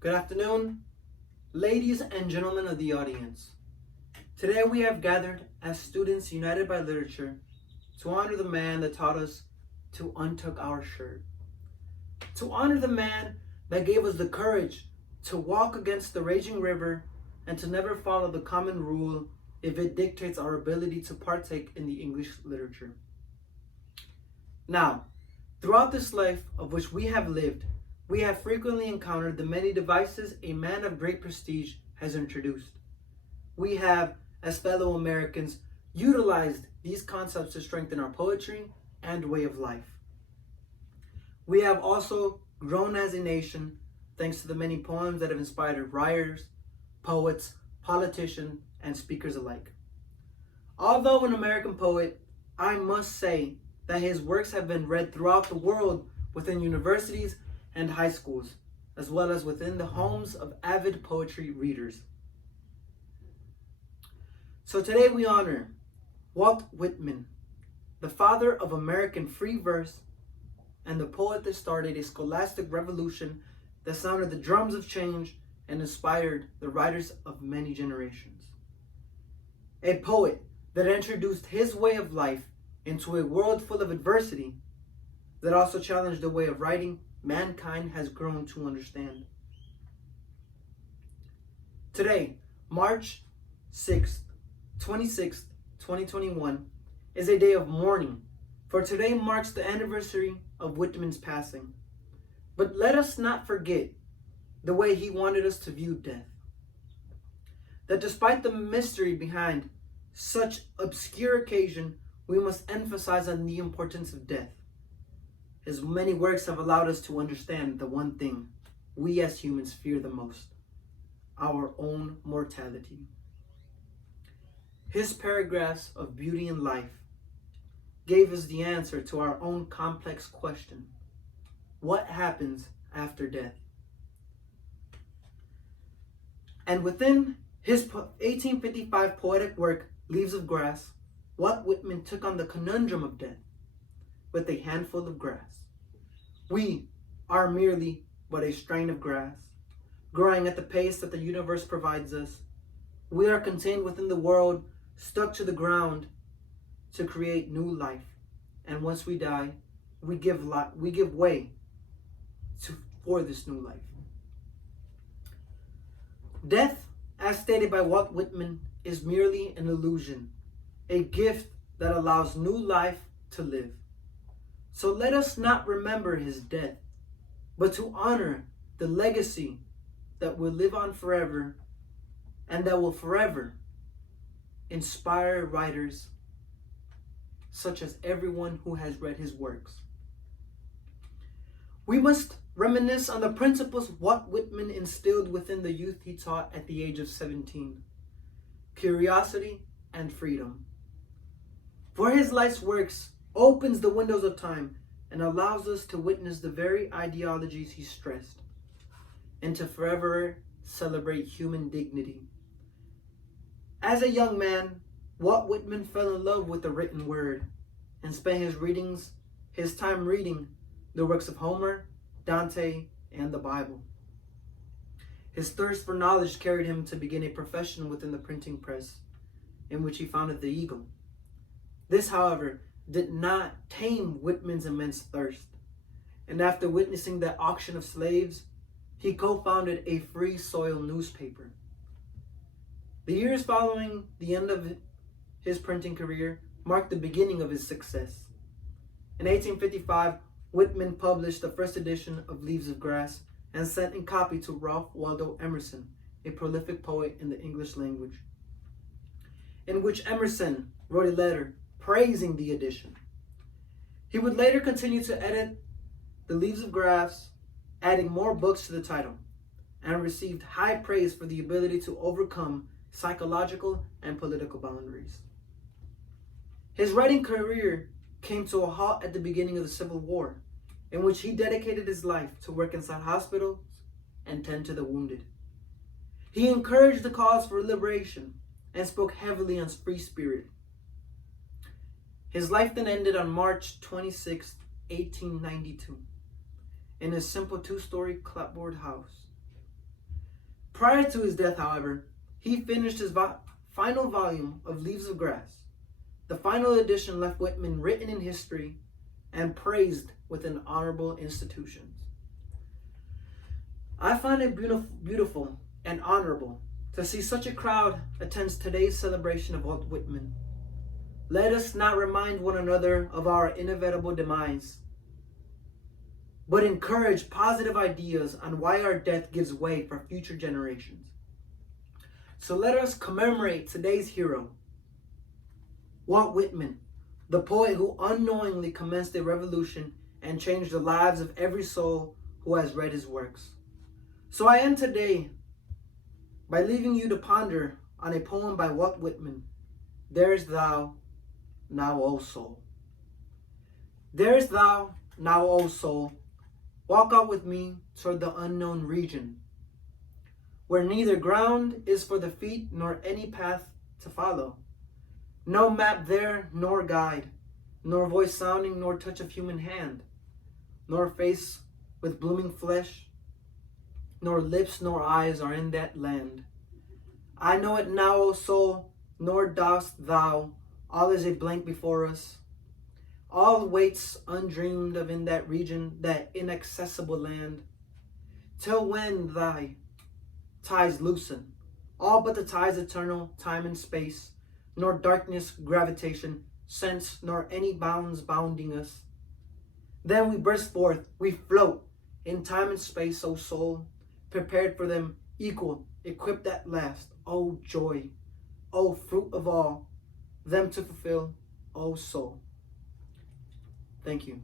Good afternoon, ladies and gentlemen of the audience. Today we have gathered as students united by literature to honor the man that taught us to untuck our shirt. To honor the man that gave us the courage to walk against the raging river and to never follow the common rule if it dictates our ability to partake in the English literature. Now, throughout this life of which we have lived, we have frequently encountered the many devices a man of great prestige has introduced. We have, as fellow Americans, utilized these concepts to strengthen our poetry and way of life. We have also grown as a nation thanks to the many poems that have inspired writers, poets, politicians, and speakers alike. Although an American poet, I must say that his works have been read throughout the world within universities and high schools, as well as within the homes of avid poetry readers. So today we honor Walt Whitman, the father of American free verse and the poet that started a scholastic revolution that sounded the drums of change and inspired the writers of many generations. A poet that introduced his way of life into a world full of adversity that also challenged the way of writing mankind has grown to understand. Today, March 6th, 2021, is a day of mourning, for today marks the anniversary of Whitman's passing. But let us not forget the way he wanted us to view death. That despite the mystery behind such obscure occasion, we must emphasize on the importance of death. His many works have allowed us to understand the one thing we as humans fear the most: our own mortality. His paragraphs of beauty and life gave us the answer to our own complex question: what happens after death? And within his 1855 poetic work, Leaves of Grass, Walt Whitman took on the conundrum of death with a handful of grass. We are merely but a strain of grass, growing at the pace that the universe provides us. We are contained within the world, stuck to the ground to create new life. And once we die, we give way for this new life. Death, as stated by Walt Whitman, is merely an illusion, a gift that allows new life to live. So let us not remember his death, but to honor the legacy that will live on forever and that will forever inspire writers such as everyone who has read his works. We must reminisce on the principles Walt Whitman instilled within the youth he taught at the age of 17: curiosity and freedom. For his life's works opens the windows of time and allows us to witness the very ideologies he stressed, and to forever celebrate human dignity. As a young man, Walt Whitman fell in love with the written word and spent his time reading the works of Homer, Dante, and the Bible. His thirst for knowledge carried him to begin a profession within the printing press, in which he founded the Eagle. This, however, did not tame Whitman's immense thirst, and after witnessing the auction of slaves, he co-founded a Free Soil newspaper. The years following the end of his printing career marked the beginning of his success. In 1855, Whitman published the first edition of Leaves of Grass and sent in copy to Ralph Waldo Emerson, a prolific poet in the English language, in which Emerson wrote a letter praising the edition. He would later continue to edit the Leaves of Grass, adding more books to the title, and received high praise for the ability to overcome psychological and political boundaries. His writing career came to a halt at the beginning of the Civil War, in which he dedicated his life to work inside hospitals and tend to the wounded. He encouraged the cause for liberation and spoke heavily on free spirit. His life then ended on March 26, 1892, in his simple two-story clapboard house Prior to his death, however, he finished his final volume of Leaves of Grass. The final edition left Whitman written in history and praised within honorable institutions. I find it beautiful and honorable to see such a crowd attends today's celebration of Walt Whitman. Let us not remind one another of our inevitable demise, but encourage positive ideas on why our death gives way for future generations. So let us commemorate today's hero, Walt Whitman, the poet who unknowingly commenced a revolution and changed the lives of every soul who has read his works. So I end today by leaving you to ponder on a poem by Walt Whitman, There's Thou, Now, O Soul. There's thou, now, O soul, walk out with me toward the unknown region, where neither ground is for the feet nor any path to follow. No map there, nor guide, nor voice sounding, nor touch of human hand, nor face with blooming flesh, nor lips nor eyes are in that land. I know it now, O soul, nor dost thou. All is a blank before us. All waits undreamed of in that region, that inaccessible land. Till when thy ties loosen, all but the ties eternal, time and space, nor darkness, gravitation, sense, nor any bounds bounding us. Then we burst forth, we float in time and space, O soul, prepared for them, equal, equipped at last. O joy, O fruit of all, them to fulfill, O soul. Thank you.